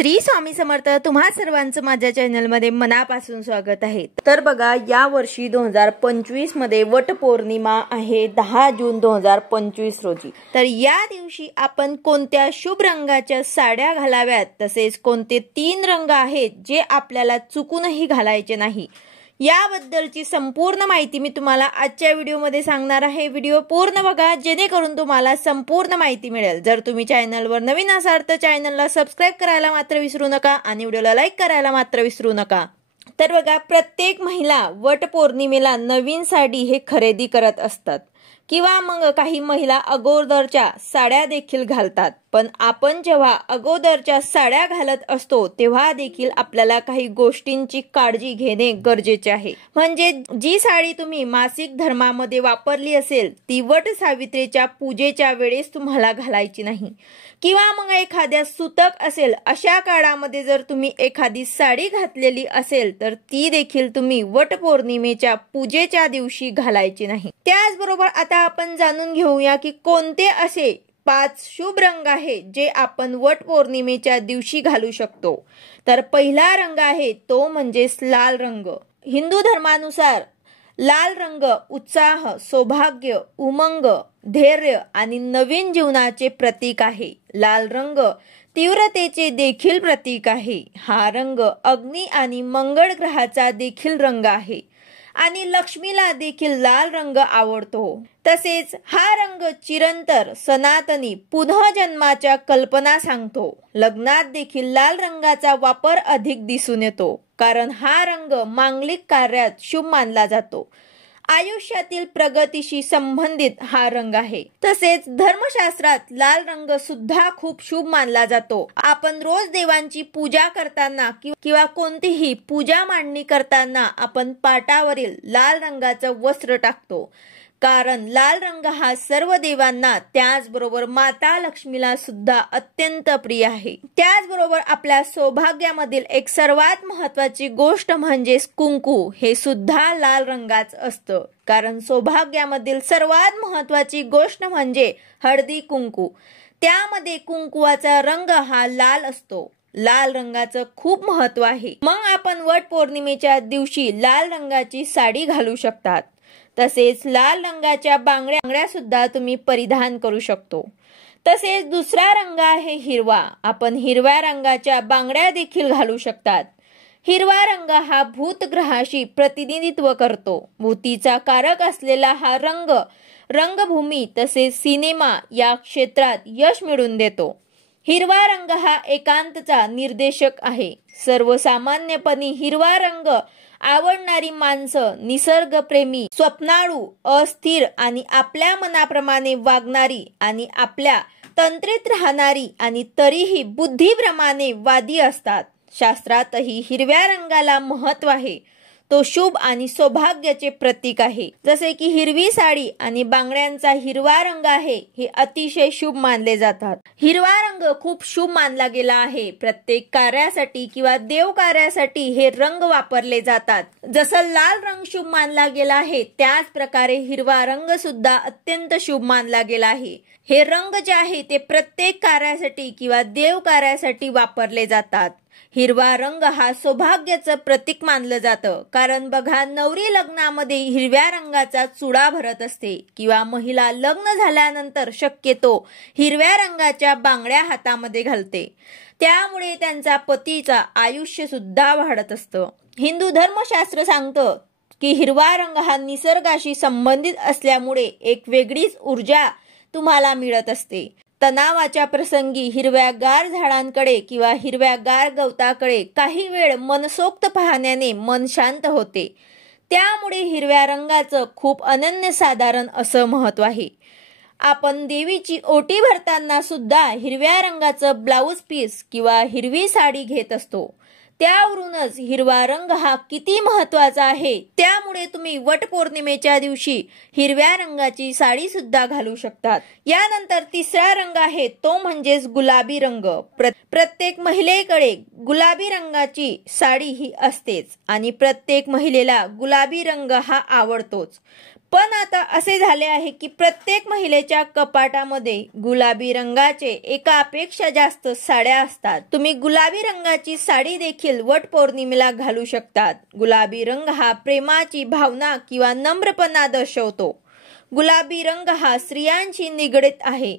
श्री स्वामी समर्थ। तुम्हा सर्वांचं माझ्या चॅनलमध्ये मनापासून स्वागत आहे। तर बघा, या वर्षी 2025 मध्ये वट पौर्णिमा आहे 10 जून 2025 रोजी। तर या दिवशी आपण कोणत्या शुभ रंगाच्या साड्या घालाव्यात, तसेच कोणते 3 रंग आहेत जे आपल्याला चुकूनही घालायचे नाही, याबद्दलची संपूर्ण माहिती मी तुम्हाला आजच्या व्हिडिओमध्ये सांगणार आहे। व्हिडिओ पूर्ण बघा जेणेकरून तुम्हाला संपूर्ण माहिती मिळेल। जर तुम्ही चॅनलवर नवीन असाल तर चॅनलला सबस्क्राइब करायला मात्र विसरू नका आणि व्हिडिओला लाईक करायला मात्र विसरू नका। तर बघा, प्रत्येक महिला वट पौर्णिमेला नवीन साडी हे खरेदी करत असतात किंवा मग काही महिला अगोदरच्या साड्या देखील घालतात। पण आपण जेव्हा अगोदरच्या साड्या घालत असतो तेव्हा देखील आपल्याला काही गोष्टींची काळजी घेणे गरजेचे आहे। म्हणजे जी साडी तुम्ही मासिक धर्मामध्ये वापरली असेल ती वट सावित्रीच्या पूजेच्या वेळेस तुम्हाला घालायची नाही, किंवा मग एखाद्या सुतक असेल अशा काळामध्ये जर तुम्ही एखादी साडी घातलेली असेल तर ती देखील तुम्ही वट पौर्णिमेच्या पूजेच्या दिवशी घालायची नाही। त्याचबरोबर आता आपण जाणून घेऊया की कोणते असे 5 शुभ रंग आहे जे आपण वट पौर्णिमेच्या दिवशी घालू शकतो। तर पहिला रंग आहे तो म्हणजे लाल रंग। हिंदू धर्मानुसार लाल रंग उत्साह, सौभाग्य, उमंग, धैर्य आणि नवीन जीवनाचे प्रतीक आहे। लाल रंग तीव्रतेचे देखील प्रतीक आहे। हा रंग अग्नी आणि मंगळ ग्रहाचा देखील रंग आहे आणि लक्ष्मीला देखील लाल रंग आवडतो। तसेच हा रंग चिरंतर, सनातनी, पुनर्जन्माच्या कल्पना सांगतो। लग्नात देखील लाल रंगाचा वापर अधिक दिसून येतो, कारण हा रंग मांगलिक कार्यात शुभ मानला जातो। आयुष्यातील प्रगतीशी संबंधित हा रंग आहे। तसेच धर्मशास्त्रात लाल रंग सुद्धा खूप शुभ मानला जातो। आपण रोज देवांची पूजा करताना किंवा कोणतीही पूजा मांडणी करताना आपण पाटावरील लाल रंगाचं वस्त्र टाकतो, कारण लाल रंग हा सर्व देवांना, त्याचबरोबर माता लक्ष्मीला सुद्धा अत्यंत प्रिय आहे। त्याचबरोबर आपल्या सौभाग्यामधील एक सर्वात महत्त्वाची गोष्ट म्हणजे कुंकू, हे सुद्धा लाल रंगाच असतं, कारण सौभाग्यामधील सर्वात महत्त्वाची गोष्ट म्हणजे हळदी कुंकू। त्यामध्ये कुंकुवाचा रंग हा लाल असतो। लाल रंगाचं खूप महत्त्व आहे। मग आपण वट पौर्णिमेच्या दिवशी लाल रंगाची साडी घालू शकतात। तसेच लाल रंगाच्या बांगड्या सुद्धा तुम्ही परिधान करू शकतो। तसेच दुसरा रंग आहे हिरवा। आपण हिरव्या रंगाच्या बांगड्या देखील घालू शकतात। हिरवा रंग हा भूत ग्रहाशी प्रतिनिधित्व करतो। भूतीचा कारक असलेला हा रंग रंगभूमी तसेच सिनेमा या क्षेत्रात यश मिळवून देतो। हिरवा रंग हा एकांतचा निर्देशक आहे। सर्वसामान्यपणे हिरवा रंग आवडणारी माणसं निसर्गप्रेमी, स्वप्नाळू, अस्थिर आणि आपल्या मनाप्रमाणे वागणारी आणि आपल्या तंत्रीत राहणारी आणि तरीही बुद्धीप्रमाणे वादी असतात। शास्त्रातही हिरव्या रंगाला महत्त्व आहे। तो शुभ आणि सौभाग्याचे प्रतीक आहे। जसे की हिरवी साडी आणि बांगड्यांचा हिरवा रंग आहे, हे अतिशय शुभ मानले जातात। हिरवा रंग खूप शुभ मानला गेला आहे। प्रत्येक कार्यासाठी किंवा देव कार्यासाठी हे रंग वापरले जातात। जसं लाल रंग शुभ मानला गेला आहे, त्याच प्रकारे हिरवा रंग सुद्धा अत्यंत शुभ मानला गेला आहे। हे रंग जे आहे ते प्रत्येक कार्यासाठी किंवा देव कार्यासाठी वापरले जातात। हिरवा रंग हा सौभाग्याचं प्रतीक मानलं जातं, कारण बघा, नवरी लग्नामध्ये हिरव्या रंगाचा चुडा भरत असते किंवा महिला लग्न झाल्यानंतर शक्यतो हिरव्या रंगाच्या बांगड्या हातामध्ये घालते। त्यामुळे त्यांचा पतीचा आयुष्य सुद्धा वाढत असतं। हिंदू धर्मशास्त्र सांगतं की हिरवा रंग हा निसर्गाशी संबंधित असल्यामुळे एक वेगळीच ऊर्जा तुम्हाला मिळत असते। तणावाच्या प्रसंगी हिरव्यागार झाडांकडे किंवा हिरव्यागार गवताकडे काही वेळ मनसोक्त पाहण्याने मन शांत होते। त्यामुळे हिरव्या रंगाचं खूप अनन्यसाधारण असं महत्त्व आहे। आपण देवीची ओटी भरताना सुद्धा हिरव्या रंगाचं ब्लाउज पीस किंवा हिरवी साडी घेत असतो। त्यावरूनच हिरवा रंग हा किती महत्त्वाचा आहे। त्यामुळे तुम्ही वट पौर्णिमेच्या दिवशी हिरव्या रंगाची साडी सुद्धा घालू शकतात। यानंतर तिसरा रंग आहे तो म्हणजेच गुलाबी रंग। प्रत्येक महिलेकडे गुलाबी रंगाची साडी ही असतेच आणि प्रत्येक महिलेला गुलाबी रंग हा आवडतोच। पण आता असे झाले आहे की प्रत्येक महिलेच्या कपाटामध्ये गुलाबी रंगाचे एकापेक्षा जास्त साड्या असतात. तुम्ही गुलाबी रंगाची साडी देखील वट पौर्णिमेला घालू शकतात. गुलाबी रंग हा प्रेमाची भावना किंवा नम्रपणा दर्शवतो. गुलाबी रंग हा स्त्रियांशी निगडीत आहे.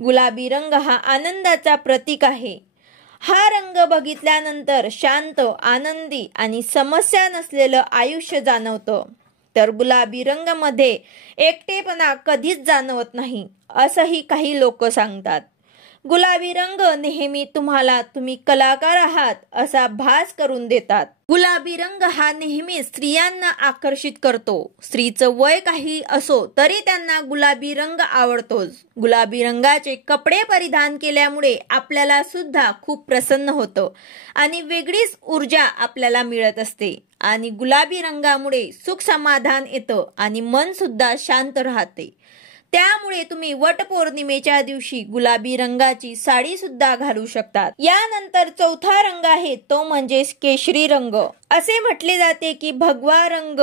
गुलाबी रंग हा आनंदाचा प्रतीक आहे. हा रंग बघितल्यानंतर शांत, आनंदी आणि समस्या नसलेलं आयुष्य जाणवतं. तर गुलाबी रंगामध्ये एकटेपणा कधीच जाणवत नाही असंही काही लोक सांगतात. गुलाबी रंग नेहमी तुम्हाला तुम्ही कलाकार आहात असा भास करून देतात. गुलाबी रंग हा नेहमी स्त्रियांना आकर्षित करतो. स्त्रीचं वय काही असो तरी त्यांना गुलाबी रंग आवडतोच. गुलाबी रंगाचे कपडे परिधान केल्यामुळे आपल्याला सुद्धा खूप प्रसन्न होतं आणि वेगळीच ऊर्जा आपल्याला मिळत असते. आणि गुलाबी रंगामुळे सुख समाधान येतं आणि मन सुद्धा शांत राहते. त्यामुळे तुम्ही वटपौर्णिमेच्या दिवशी गुलाबी रंगाची साडी सुद्धा घालू शकतात. यानंतर चौथा रंग आहे तो म्हणजे केशरी रंग. असे म्हटले जाते की भगवा रंग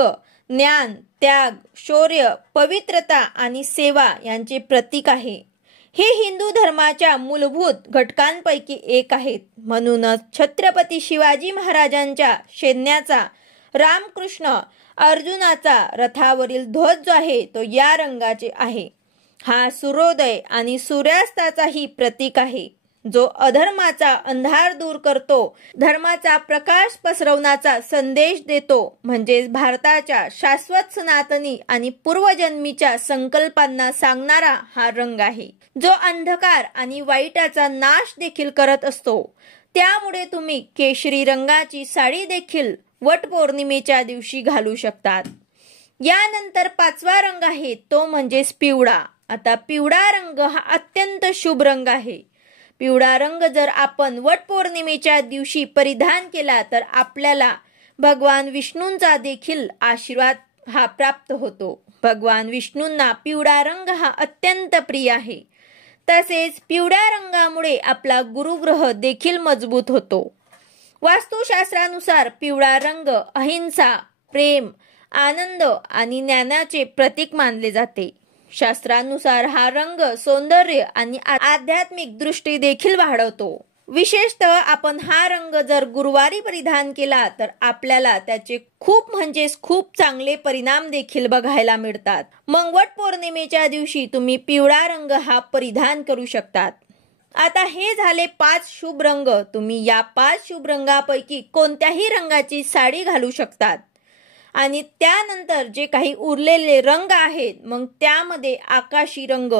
ज्ञान, त्याग, शौर्य, पवित्रता आणि सेवा यांचे प्रतीक आहे. हे हिंदू धर्माच्या मूलभूत घटकांपैकी एक आहेत. म्हणूनच छत्रपती शिवाजी महाराजांच्या सैन्याचा, रामकृष्ण अर्जुनाचा रथावरील ध्वज जो आहे तो या रंगाचे आहे. हा सूर्योदय आणि सूर्यास्ताचाही प्रतीक आहे, जो अधर्माचा अंधार दूर करतो, धर्माचा प्रकाश पसरवण्याचा संदेश देतो. म्हणजेच भारताच्या शाश्वत, सनातनी आणि पूर्वजन्मीच्या संकल्पांना सांगणारा हा रंग आहे, जो अंधकार आणि वाईटाचा नाश देखील करत असतो. त्यामुळे तुम्ही केशरी रंगाची साडी देखील वटपौर्णिमेच्या दिवशी घालू शकतात. यानंतर पाचवा रंग आहे तो म्हणजे पिवळा. आता पिवळा रंग हा अत्यंत शुभ रंग आहे. पिवळा रंग जर आपण वटपौर्णिमेच्या दिवशी परिधान केला तर आपल्याला भगवान विष्णूंचा देखील आशीर्वाद हा प्राप्त होतो. भगवान विष्णूंना पिवळा रंग हा अत्यंत प्रिय आहे. तसेच पिवळ्या रंगामुळे आपला गुरुग्रह देखील मजबूत होतो. वास्तुशास्त्रानुसार पिवळा रंग अहिंसा, प्रेम, आनंद आणि ज्ञानाचे प्रतीक मानले जाते. शास्त्रानुसार हा रंग सौंदर्य आणि आध्यात्मिक दृष्टी देखील वाढवतो. विशेषतः आपण हा रंग जर गुरुवारी परिधान केला तर आपल्याला त्याचे खूप चांगले परिणाम देखील बघायला मिळतात. मग वटपौर्णिमेच्या दिवशी तुम्ही पिवळा रंग हा परिधान करू शकतात. आता हे झाले 5 शुभ रंग. तुम्ही या 5 शुभ रंगापैकी कोणत्याही रंगाची साडी घालू शकतात. आणि त्यानंतर जे काही उरलेले रंग आहेत मग त्यामध्ये आकाशी रंग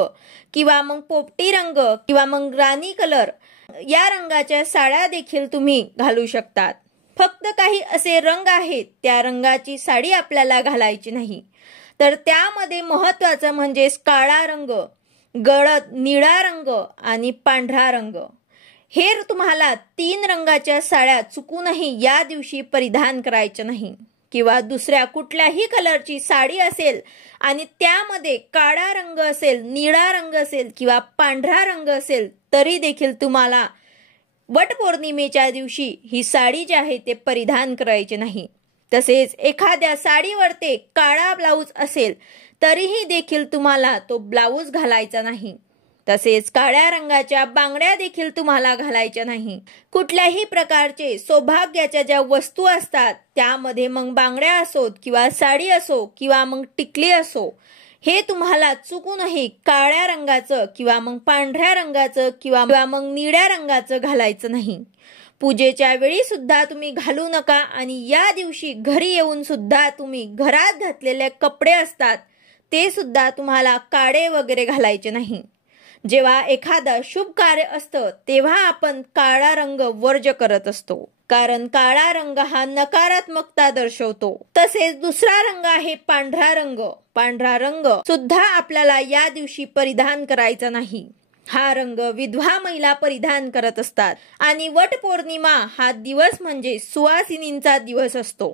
किंवा मग पोपटी रंग किंवा मग राणी कलर या रंगाच्या साड्या देखील तुम्ही घालू शकतात. फक्त काही असे रंग आहेत त्या रंगाची साडी आपल्याला घालायची नाही. तर त्यामध्ये महत्त्वाचं म्हणजे काळा रंग, गडद निळा रंग आणि पांढरा रंग. हे तुम्हाला 3 रंगाच्या साड्या चुकूनही या दिवशी परिधान करायच्या नाही. किंवा दुसऱ्या कुठल्याही कलरची साडी असेल आणि त्यामध्ये काळा रंग असेल, निळा रंग असेल किंवा पांढरा रंग असेल तरी देखील तुम्हाला वटपौर्णिमेच्या दिवशी ही साडी जी आहे ते परिधान करायचे नाही. तसेच एखाद्या साडीवर ते काळा ब्लाऊज असेल तरीही देखील तुम्हाला तो ब्लाऊज घालायचा नाही. तसेच काळ्या रंगाच्या बांगड्या देखील तुम्हाला घालायच्या नाही. कुठल्याही प्रकारचे सौभाग्याच्या ज्या वस्तू असतात त्यामध्ये मग बांगड्या असोत किंवा साडी असो किंवा मग टिकली असो, हे तुम्हाला चुकूनही काळ्या रंगाचं किंवा मग पांढऱ्या रंगाचं किंवा मग निळ्या रंगाचं घालायचं नाही. पूजेच्या वेळी सुद्धा तुम्ही घालू नका. आणि या दिवशी घरी येऊन सुद्धा तुम्ही घरात घातलेले कपडे असतात ते सुद्धा तुम्हाला काळे वगैरे घालायचे नाही. जेव्हा एखादं शुभ कार्य असतं तेव्हा आपण काळा रंग वर्ज करत असतो, कारण काळा रंग हा नकारात्मकता दर्शवतो. तसेच दुसरा रंग आहे पांढरा रंग. पांढरा रंग सुद्धा आपल्याला या दिवशी परिधान करायचा नाही. हा रंग विधवा महिला परिधान करत असतात. आणि वटपौर्णिमा हा दिवस म्हणजे सुवासिनींचा दिवस असतो.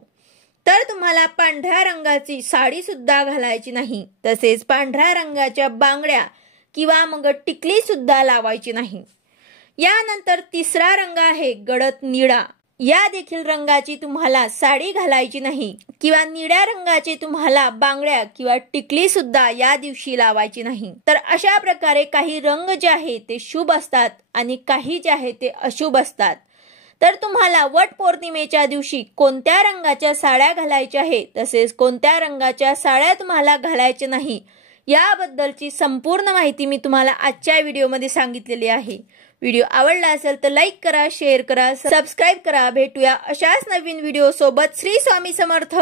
तर तुम्हाला पांढऱ्या रंगाची साडी सुद्धा घालायची नाही. तसेच पांढऱ्या रंगाच्या बांगड्या किंवा मग टिकली सुद्धा लावायची नाही. यानंतर तिसरा रंग आहे गडद निळा. या देखील रंगाची तुम्हाला साडी घालायची नाही किंवा निळ्या रंगाचे तुम्हाला बांगड्या किंवा टिकली सुद्धा या दिवशी लावायची नाही। तर अशा प्रकारे काही रंग जे आहे ते शुभ असतात आणि काही जे आहे ते अशुभ असतात। तर तुम्हाला वट पौर्णिमेच्या दिवशी कोणत्या रंगाच्या साड्या घालायच्या आहे तसेच कोणत्या रंगाच्या साड्या तुम्हाला घालायच्या नाही याबद्दलची संपूर्ण माहिती मी तुम्हाला आजच्या व्हिडिओमध्ये सांगितलेली आहे। व्हिडिओ आवडला असेल तर लाईक करा, शेअर करा, सबस्क्राइब करा। भेटूया अशाच नवीन व्हिडिओ सोबत। श्री स्वामी समर्थ।